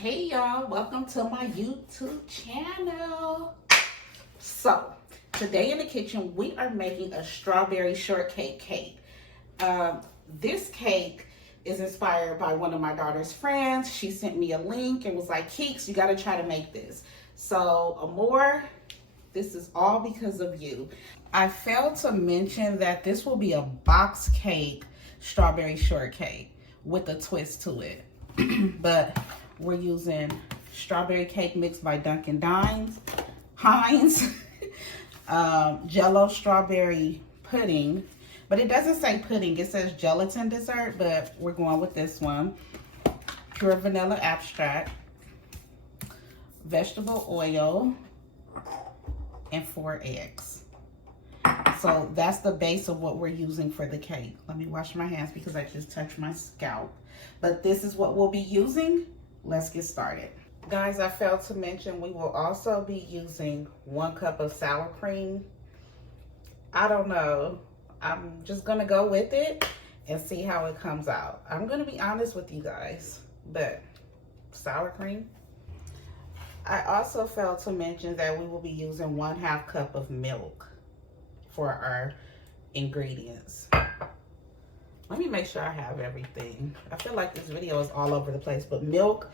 Hey y'all, welcome to my YouTube channel. So, today in the kitchen, we are making a strawberry shortcake cake. This cake is inspired by one of my daughter's friends. She sent me a link and was like, Keeks, you gotta try to make this. So, Amor, this is all because of you. I failed to mention that this will be a box cake strawberry shortcake with a twist to it. But we're using strawberry cake mix by Dunkin' Heinz, Jello strawberry pudding, but it doesn't say pudding, it says gelatin dessert, but we're going with this one. Pure vanilla extract, vegetable oil, and 4 eggs. So that's the base of what we're using for the cake. Let me wash my hands because I just touched my scalp. But this is what we'll be using. Let's get started. Guys, I failed to mention we will also be using 1 cup of sour cream. I don't know. I'm just gonna go with it and see how it comes out. I'm gonna be honest with you guys, but sour cream. I also failed to mention that we will be using 1/2 cup of milk for our ingredients. Let me make sure I have everything. I feel like this video is all over the place, but milk,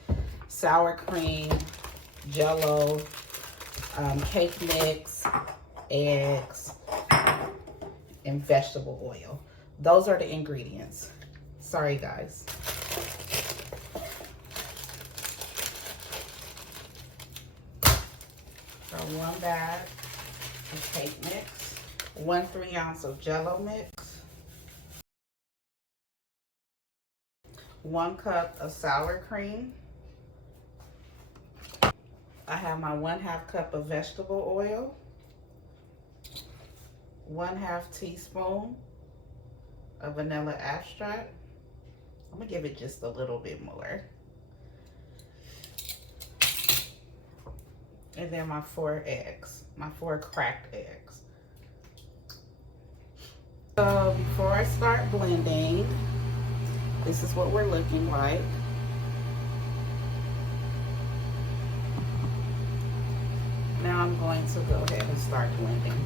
sour cream, Jello, cake mix, eggs, and vegetable oil. Those are the ingredients. Sorry, guys. So 1 bag of cake mix, 1 3-ounce of Jello mix, 1 cup of sour cream. I have my 1/2 cup of vegetable oil, 1/2 teaspoon of vanilla extract. I'm gonna give it just a little bit more. And then my 4 eggs, my 4 cracked eggs. So before I start blending, this is what we're looking like. Now I'm going to go ahead and start blending.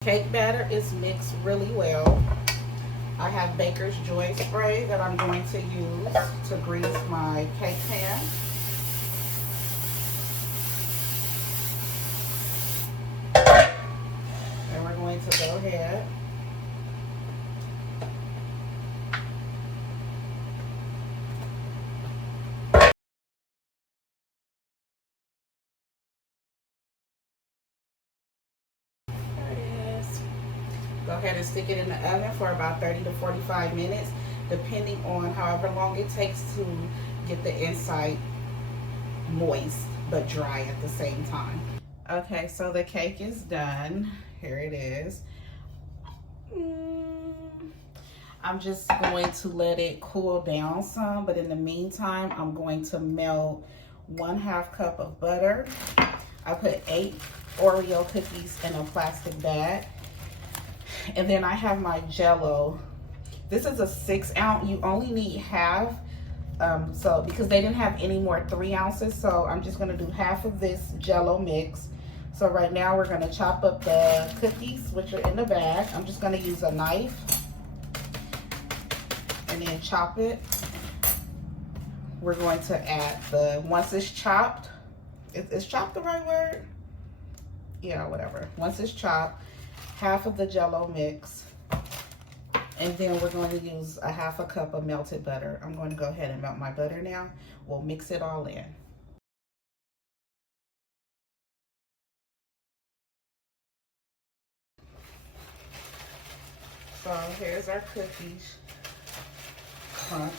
Cake batter is mixed really well. I have Baker's Joy spray that I'm going to use to grease my cake pan. And we're going to go ahead and stick it in the oven for about 30 to 45 minutes, depending on however long it takes to get the inside moist but dry at the same time. Okay, so the cake is done. Here it is. I'm just going to let it cool down some, but in the meantime, I'm going to melt 1/2 cup of butter. I put 8 Oreo cookies in a plastic bag. And then I have my Jello. This is a 6-ounce. You only need half. So because they didn't have any more 3 ounces, so I'm just gonna do half of this Jello mix. So right now we're gonna chop up the cookies, which are in the bag. I'm just gonna use a knife and then chop it. We're going to add once it's chopped, is chopped the right word? Yeah, whatever. Once it's chopped, half of the Jello mix, and then we're going to use 1/2 cup of melted butter. I'm going to go ahead and melt my butter now. We'll mix it all in. So here's our cookies, crunch,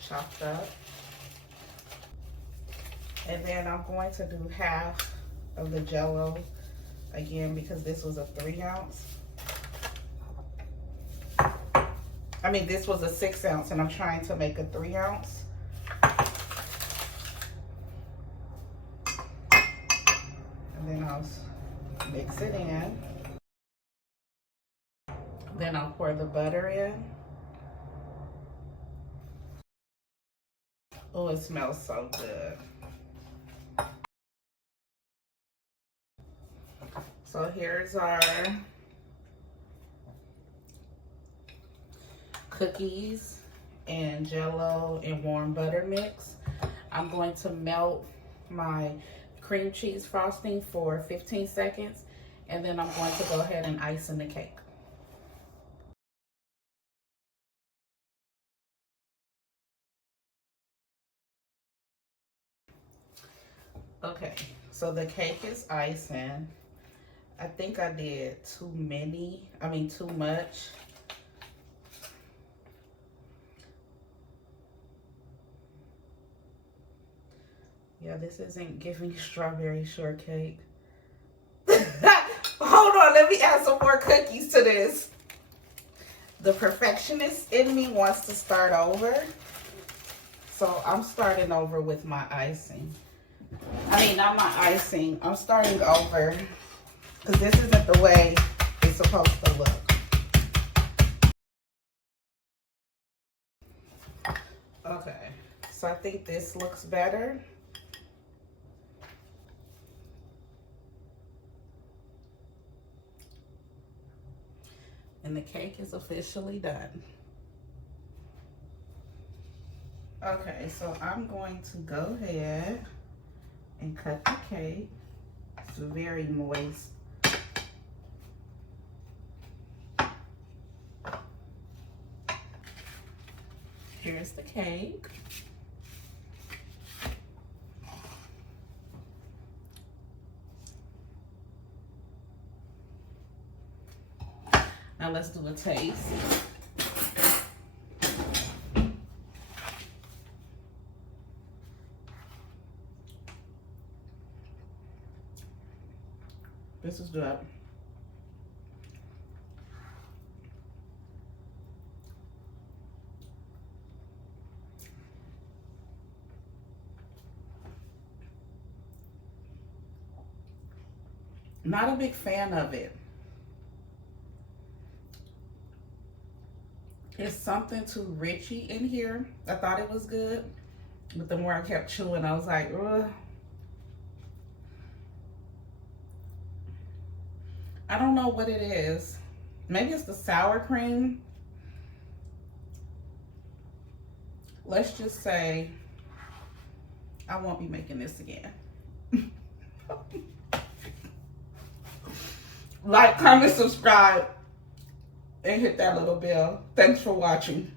chopped up. And then I'm going to do half of the Jello again because this was a 3-ounce. I mean, this was a 6-ounce and I'm trying to make a 3-ounce. And then I'll mix it in. Then I'll pour the butter in. Oh, it smells so good. So here's our cookies and Jell-O and warm butter mix. I'm going to melt my cream cheese frosting for 15 seconds, and then I'm going to go ahead and ice in the cake. Okay, so the cake is icing. I think I did too much. Yeah, this isn't giving strawberry shortcake. Hold on, let me add some more cookies to this. The perfectionist in me wants to start over. So I'm starting over with my icing. I mean, not my icing. I'm starting over because this isn't the way it's supposed to look. Okay, so I think this looks better. And the cake is officially done. Okay, so I'm going to go ahead and cut the cake. It's very moist. Here's the cake. Now let's do a taste. This is good. Not a big fan of it. It's something too richy in here. I thought it was good, but the more I kept chewing, I was like, ugh. I don't know what it is. Maybe it's the sour cream. Let's just say I won't be making this again. Like, comment, subscribe, and hit that little bell. Thanks for watching.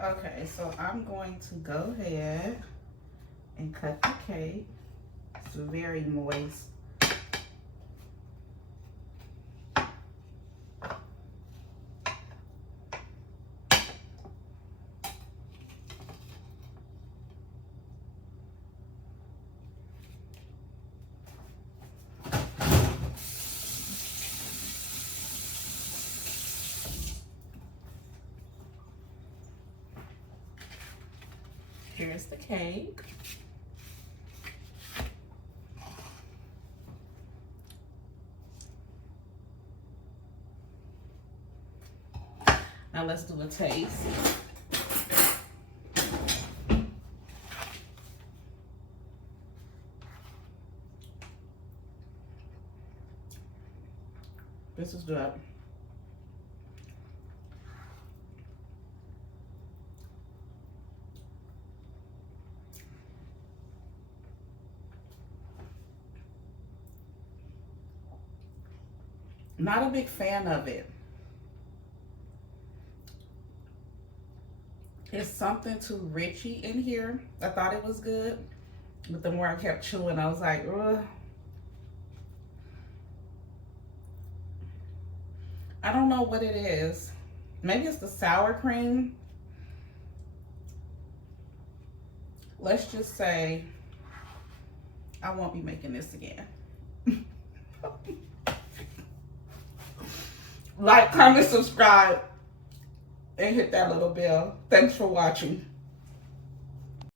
Okay, so I'm going to go ahead and cut the cake. It's very moist. Here's the cake. Now let's do a taste. This is good. Not a big fan of it. It's something too richy in here. I thought it was good, but the more I kept chewing, I was like, ugh. I don't know what it is. Maybe it's the sour cream. Let's just say I won't be making this again. Like, comment, subscribe, and hit that little bell. Thanks for watching.